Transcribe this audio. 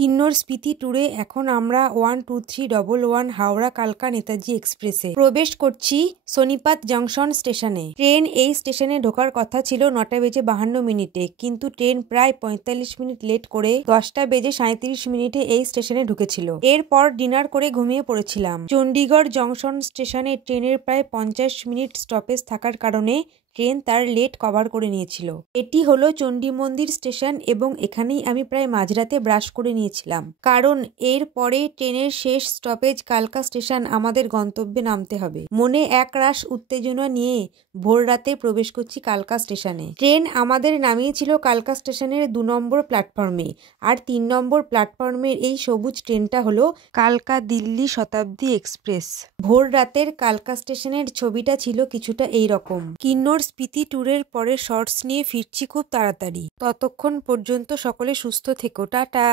কিন্নর স্পিতি ট্যুরে এখন আমরা 12311 হাওড়া কালকা নেতাজি এক্সপ্রেসে প্রবেশ করছি সোনিপত জংশন স্টেশনে। ট্রেন এই স্টেশনে ঢোকার কথা ছিল 9:52 কিন্তু ট্রেন প্রায় 45 মিনিট লেট করে 10:37 এই স্টেশনে ঢুকেছিল। এরপর ডিনার করে ঘুমিয়ে পড়েছিলাম। চণ্ডীগড় জংশন স্টেশনে ট্রেনের প্রায় 50 মিনিট স্টপেজ থাকার কারণে ট্রেন তার লেট কভার করে নিয়েছিল। এটি হলো চণ্ডী মন্দির স্টেশন এবং এখানেই আমি প্রায় মাঝরাতে ব্রাশ করে নিয়েছিলাম, কারণ এর পরে ট্রেনের শেষ স্টপেজ কালকা স্টেশন, আমাদের গন্তব্যে নামতে হবে। মনে এক রাশ উত্তেজনা নিয়ে ভোর রাতে প্রবেশ করছি কালকা স্টেশনে। ট্রেন আমাদের নামিয়েছিল কালকা স্টেশনের 2 নম্বর প্ল্যাটফর্মে, আর 3 নম্বর প্ল্যাটফর্মের এই সবুজ ট্রেনটা হলো কালকা দিল্লি শতাব্দী এক্সপ্রেস। ভোর রাতের কালকা স্টেশনের ছবিটা ছিল কিছুটা এইরকম। কিন্নর স্পিতি ট্যুরের পরে শর্টস নিয়ে ফিরছি খুব তাড়াতাড়ি। ততক্ষণ পর্যন্ত সকলে সুস্থ থেকো, টাটা।